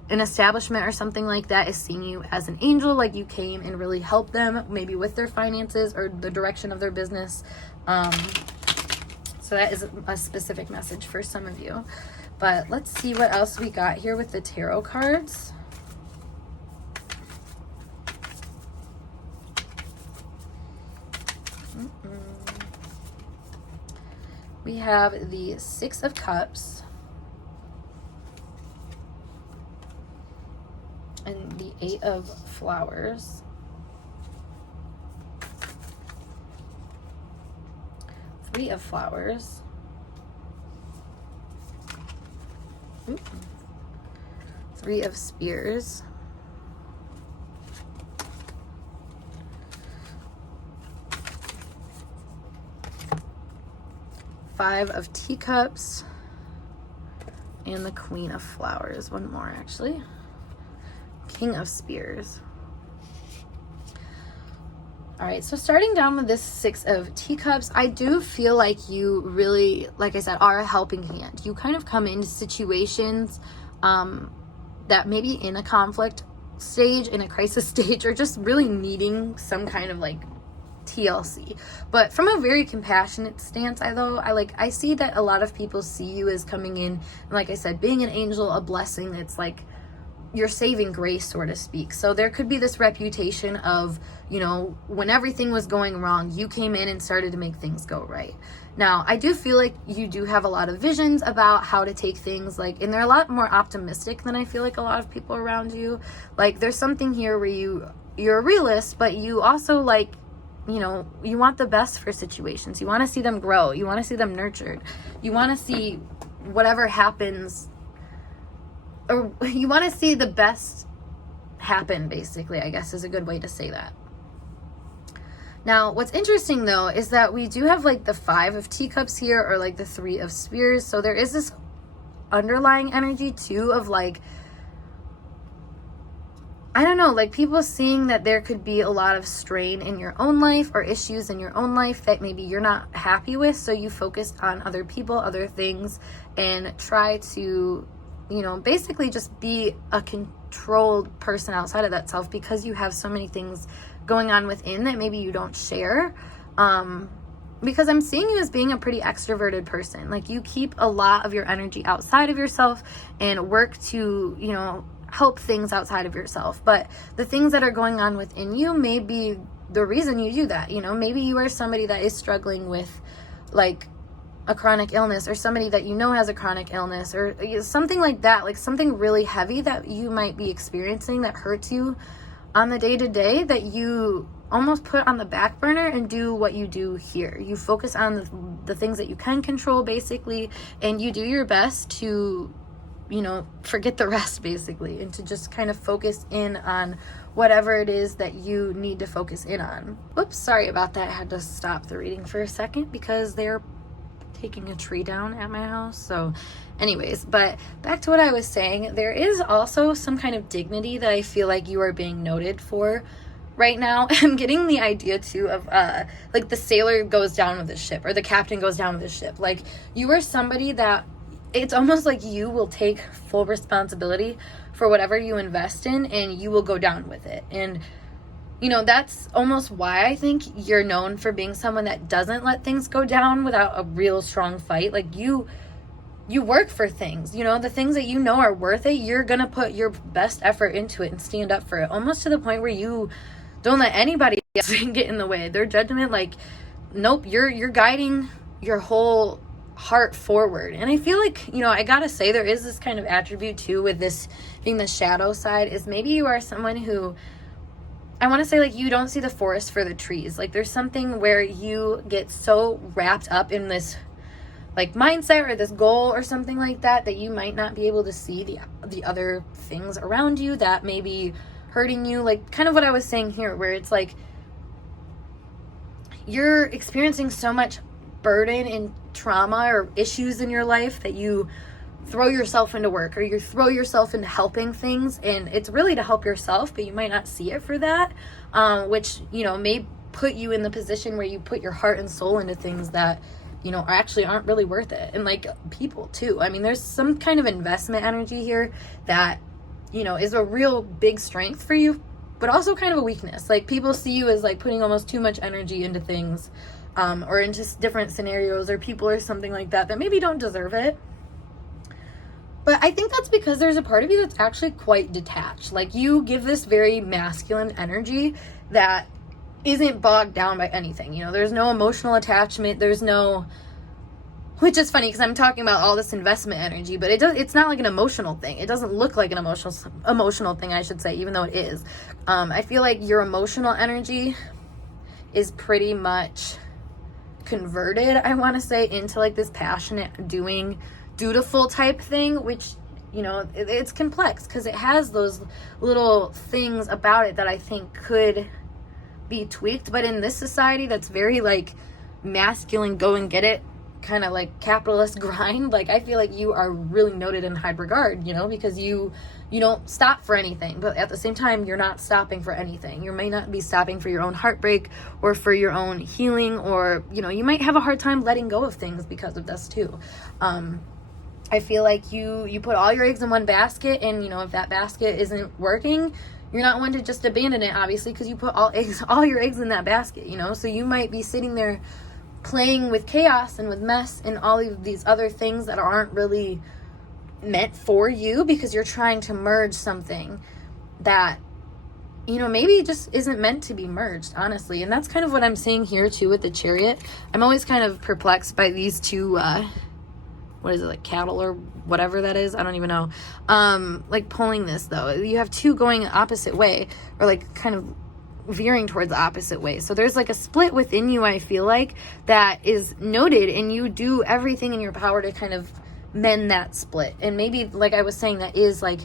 an establishment or something like that is seeing you as an angel, like you came and really helped them maybe with their finances or the direction of their business. So that is a specific message for some of you. But let's see what else we got here with the tarot cards. We have the Six of Cups and the Eight of Flowers. Three of Flowers. Three of Spears. Five of Teacups. And the Queen of Flowers. One more, actually. King of Spears. All right, so starting down with this Six of Teacups, I do feel like you really, like I said, are a helping hand. You kind of come into situations that maybe in a conflict stage, in a crisis stage, or just really needing some kind of like TLC. But from a very compassionate stance, I see that a lot of people see you as coming in, and like I said, being an angel, a blessing. It's like your saving grace, so to speak. So there could be this reputation of, when everything was going wrong, you came in and started to make things go right. Now, I do feel like you do have a lot of visions about how to take things, and they're a lot more optimistic than I feel like a lot of people around you. Like, there's something here where you're a realist, but you also you want the best for situations. You want to see them grow. You want to see them nurtured. You want to see whatever happens, or you want to see the best happen, basically, I guess is a good way to say that. Now, what's interesting, though, is that we do have, the Five of Teacups here, or, the Three of Spears. So there is this underlying energy, too, of, I don't know, people seeing that there could be a lot of strain in your own life or issues in your own life that maybe you're not happy with. So you focus on other people, other things, and try to, basically just be a controlled person outside of that self because you have so many things going on within that maybe you don't share. Because I'm seeing you as being a pretty extroverted person. You keep a lot of your energy outside of yourself and work to, help things outside of yourself. But the things that are going on within you may be the reason you do that. Maybe you are somebody that is struggling with a chronic illness, or somebody that has a chronic illness, or something like that, something really heavy that you might be experiencing that hurts you on the day-to-day, that you almost put on the back burner and do what you do here. You focus on the things that you can control, basically, and you do your best to forget the rest, basically, and to just kind of focus in on whatever it is that you need to focus in on. Whoops, sorry about that. I had to stop the reading for a second because they're taking a tree down at my house. So anyways, but back to what I was saying, there is also some kind of dignity that I feel like you are being noted for right now. I'm getting the idea too of the sailor goes down with the ship, or the captain goes down with the ship. You are somebody that it's almost like you will take full responsibility for whatever you invest in, and you will go down with it. And that's almost why I think you're known for being someone that doesn't let things go down without a real strong fight. You work for things, the things that are worth it, you're gonna put your best effort into it and stand up for it, almost to the point where you don't let anybody else get in the way. Their judgment, nope, you're guiding your whole heart forward. And I feel like, I gotta say, there is this kind of attribute too with this being the shadow side, is maybe you are someone who, I want to say, you don't see the forest for the trees. There's something where you get so wrapped up in this mindset or this goal or something like that, that you might not be able to see the other things around you that may be hurting you. Kind of what I was saying here, where it's you're experiencing so much burden and trauma or issues in your life that you throw yourself into work, or you throw yourself into helping things, and it's really to help yourself, but you might not see it for that, which may put you in the position where you put your heart and soul into things that aren't really worth it. And people too, I mean, there's some kind of investment energy here that is a real big strength for you, but also kind of a weakness. People see you as putting almost too much energy into things, or into different scenarios or people or something like that maybe don't deserve it. But I think that's because there's a part of you that's actually quite detached. You give this very masculine energy that isn't bogged down by anything. There's no emotional attachment. There's no, which is funny because I'm talking about all this investment energy, but it's not an emotional thing. It doesn't look like an emotional thing, I should say, even though it is. I feel like your emotional energy is pretty much converted, I want to say, into this passionate, doing, dutiful type thing, which it's complex because it has those little things about it that I think could be tweaked. But in this society that's very masculine, go and get it kind of like capitalist grind, like I feel like you are really noted in high regard, you know, because you don't stop for anything, but at the same time you're not stopping for anything. You may not be stopping for your own heartbreak or for your own healing, or you know, you might have a hard time letting go of things because of this too. I feel like you put all your eggs in one basket, and you know, if that basket isn't working, you're not one to just abandon it, obviously, because you put all your eggs in that basket, you know. So you might be sitting there playing with chaos and with mess and all of these other things that aren't really meant for you, because you're trying to merge something that, you know, maybe just isn't meant to be merged, honestly. And that's kind of what I'm seeing here too with the Chariot. I'm always kind of perplexed by these two what is it, like cattle or whatever that is, I don't even know, like pulling this though. You have two going opposite way, or like kind of veering towards the opposite way. So there's like a split within you, I feel like, that is noted, and you do everything in your power to kind of mend that split. And maybe, like I was saying, that is like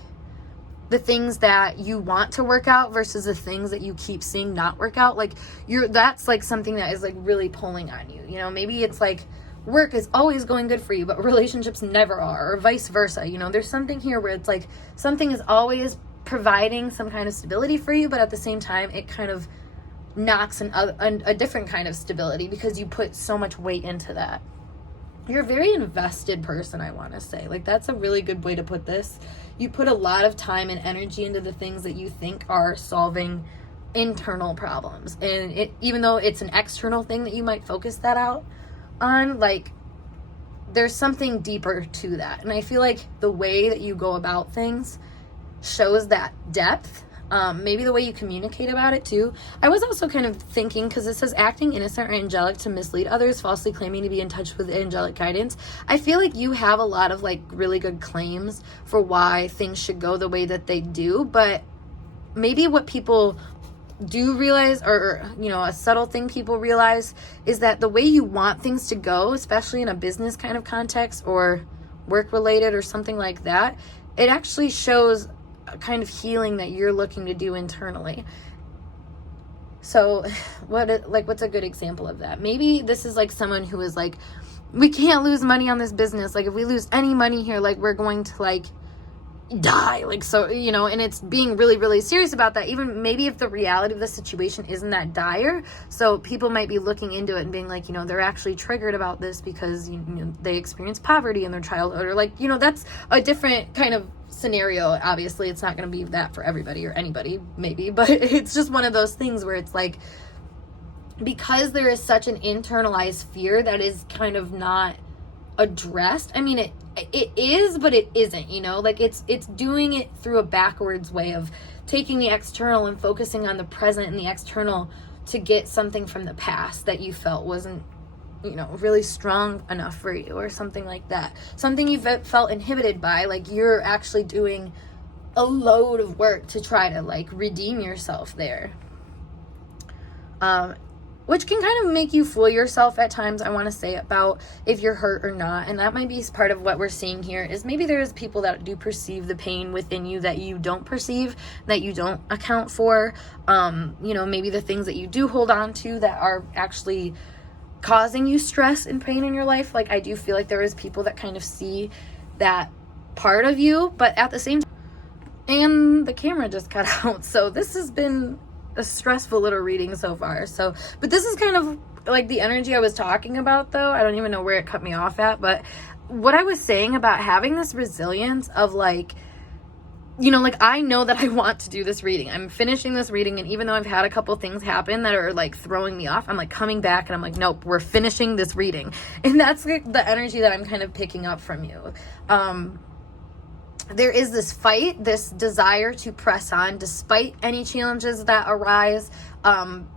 the things that you want to work out versus the things that you keep seeing not work out. Like that's like something that is like really pulling on you, you know. Maybe it's like work is always going good for you, but relationships never are, or vice versa. You know, there's something here where it's like something is always providing some kind of stability for you, but at the same time it kind of knocks a different kind of stability because you put so much weight into that. You're a very invested person, I want to say. Like, that's a really good way to put this. You put a lot of time and energy into the things that you think are solving internal problems, and even though it's an external thing that you might focus that out on, like, there's something deeper to that. And I feel like the way that you go about things shows that depth. Maybe the way you communicate about it too. I was also kind of thinking, because it says acting innocent or angelic to mislead others, falsely claiming to be in touch with angelic guidance. I feel like you have a lot of like really good claims for why things should go the way that they do, but maybe what people do realize, or you know, a subtle thing people realize, is that the way you want things to go, especially in a business kind of context or work related or something like that, it actually shows a kind of healing that you're looking to do internally. So what's a good example of that? Maybe this is like someone who is like, we can't lose money on this business. Like, if we lose any money here, like, we're going to like die. Like, so, you know, and it's being really, really serious about that, even maybe if the reality of the situation isn't that dire. So people might be looking into it and being like, you know, they're actually triggered about this because, you know, they experienced poverty in their childhood, or like, you know, that's a different kind of scenario. Obviously it's not going to be that for everybody or anybody, maybe, but it's just one of those things where it's like, because there is such an internalized fear that is kind of not addressed. I mean, it is, but it isn't, you know, like it's doing it through a backwards way of taking the external and focusing on the present and the external to get something from the past that you felt wasn't, you know, really strong enough for you, or something like that. Something you felt inhibited by, like you're actually doing a load of work to try to like redeem yourself there. Which can kind of make you fool yourself at times, I want to say, about if you're hurt or not. And that might be part of what we're seeing here, is maybe there's people that do perceive the pain within you that you don't perceive, that you don't account for. You know, maybe the things that you do hold on to that are actually causing you stress and pain in your life. Like, I do feel like there is people that kind of see that part of you, but at the same time, and the camera just cut out. So this has been a stressful little reading so far. So, but this is kind of like the energy I was talking about, though. I don't even know where it cut me off at, but what I was saying about having this resilience of like, you know, like, I know that I want to do this reading. I'm finishing this reading, and even though I've had a couple things happen that are like throwing me off, I'm like coming back and I'm like, nope, we're finishing this reading. And that's like the energy that I'm kind of picking up from you. There is this fight, this desire to press on despite any challenges that arise,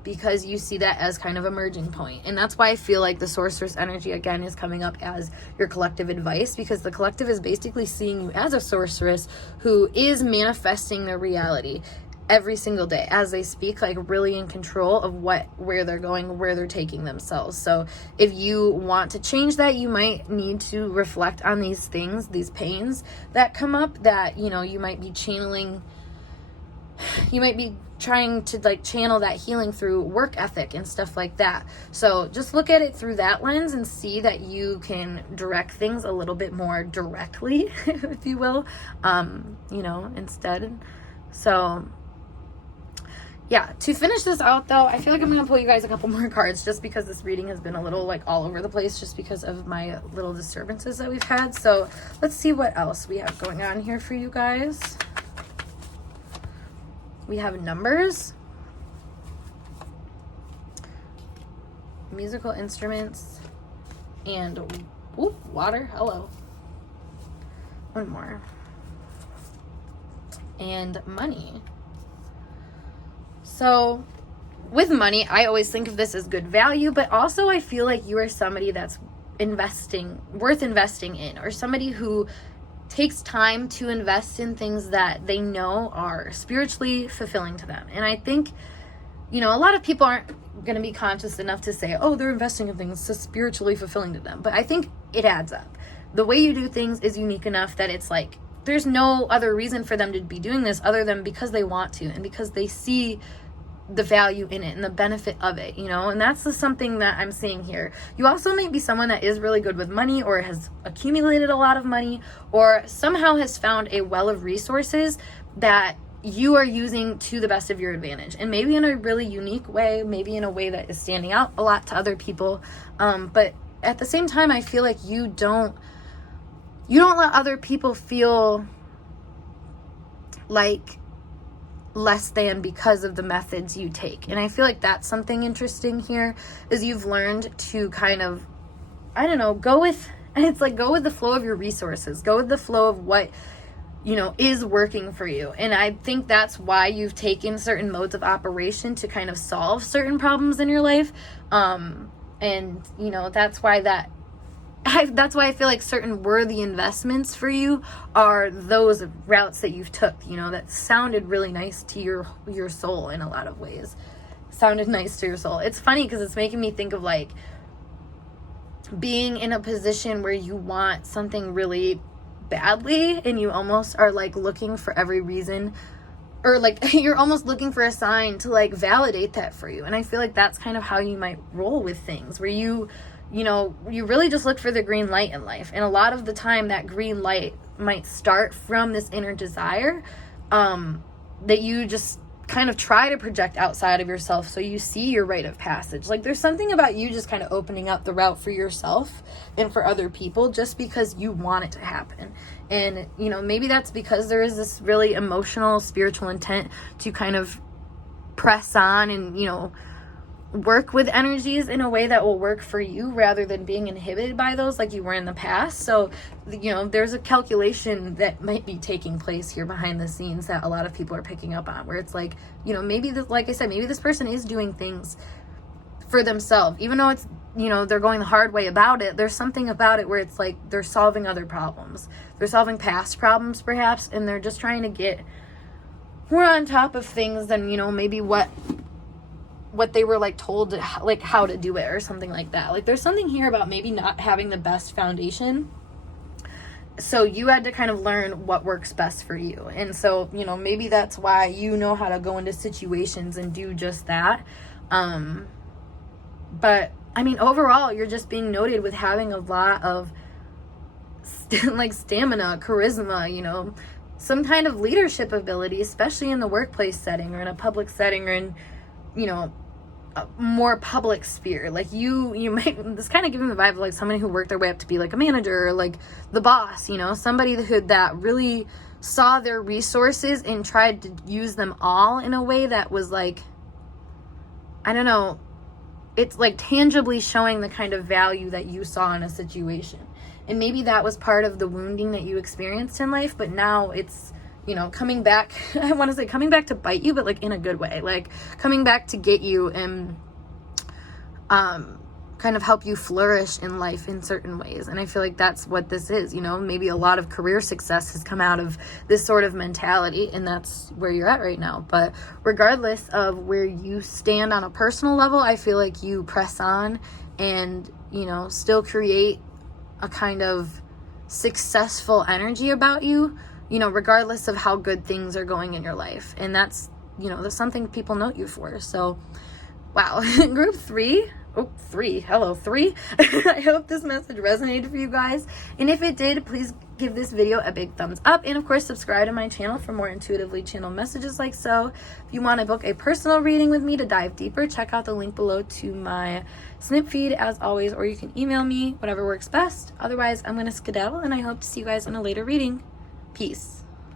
because you see that as kind of a merging point. And that's why I feel like the sorceress energy, again, is coming up as your collective advice, because the collective is basically seeing you as a sorceress who is manifesting their reality every single day as they speak, like really in control of where they're going, where they're taking themselves. So if you want to change that, you might need to reflect on these things, these pains that come up, that, you know, you might be channeling you might be trying to like channel that healing through work ethic and stuff like that. So just look at it through that lens and see that you can direct things a little bit more directly, if you will, instead. So yeah, to finish this out though, I feel like I'm going to pull you guys a couple more cards just because this reading has been a little like all over the place just because of my little disturbances that we've had. So let's see what else we have going on here for you guys. We have numbers, musical instruments, and water. Hello. One more. And money. So with money, I always think of this as good value, but also I feel like you are somebody that's worth investing in, or somebody who takes time to invest in things that they know are spiritually fulfilling to them. And I think, a lot of people aren't going to be conscious enough to say, oh, they're investing in things so spiritually fulfilling to them. But I think it adds up. The way you do things is unique enough that it's like, there's no other reason for them to be doing this other than because they want to and because they see the value in it and the benefit of it, and that's something that I'm seeing here. You also might be someone that is really good with money, or has accumulated a lot of money, or somehow has found a well of resources that you are using to the best of your advantage, and maybe in a really unique way, maybe in a way that is standing out a lot to other people, but at the same time, I feel like you don't let other people feel like less than because of the methods you take. And I feel like that's something interesting here, is you've learned to kind of, go with the flow of your resources, go with the flow of what, is working for you. And I think that's why you've taken certain modes of operation to kind of solve certain problems in your life. That's why I feel like certain worthy investments for you are those routes that you've took, that sounded really nice to your soul in a lot of ways. Sounded nice to your soul. It's funny because it's making me think of like being in a position where you want something really badly and you almost are like looking for every reason, or like you're almost looking for a sign to like validate that for you. And I feel like that's kind of how you might roll with things, where you really just look for the green light in life. And a lot of the time that green light might start from this inner desire that you just kind of try to project outside of yourself so you see your rite of passage. Like there's something about you just kind of opening up the route for yourself and for other people just because you want it to happen. And, maybe that's because there is this really emotional, spiritual intent to kind of press on and, work with energies in a way that will work for you rather than being inhibited by those like you were in the past. So, there's a calculation that might be taking place here behind the scenes that a lot of people are picking up on, where it's like, maybe like I said, maybe this person is doing things for themselves, even though it's, they're going the hard way about it. There's something about it where it's like they're solving other problems. They're solving past problems perhaps, and they're just trying to get more on top of things than, maybe what they were like told like how to do it or something like that. Like there's something here about maybe not having the best foundation, so you had to kind of learn what works best for you. And so maybe that's why you know how to go into situations and do just that. But I mean, overall, you're just being noted with having a lot of like stamina, charisma, some kind of leadership ability, especially in the workplace setting or in a public setting or in a more public sphere. Like you might, this kind of giving the vibe of like somebody who worked their way up to be like a manager or like the boss, somebody that really saw their resources and tried to use them all in a way that was like, it's like tangibly showing the kind of value that you saw in a situation. And maybe that was part of the wounding that you experienced in life, but now it's, coming back, I want to say coming back to bite you, but like in a good way, like coming back to get you and kind of help you flourish in life in certain ways. And I feel like that's what this is, maybe a lot of career success has come out of this sort of mentality, and that's where you're at right now. But regardless of where you stand on a personal level, I feel like you press on and, still create a kind of successful energy about you, you know, regardless of how good things are going in your life. And that's, you know, that's something people note you for. So, wow. Group 3. Oh, 3. Hello, 3. I hope this message resonated for you guys. And if it did, please give this video a big thumbs up. And of course, subscribe to my channel for more intuitively channeled messages like so. If you want to book a personal reading with me to dive deeper, check out the link below to my snip feed as always, or you can email me, whatever works best. Otherwise, I'm going to skedaddle, and I hope to see you guys in a later reading. Peace.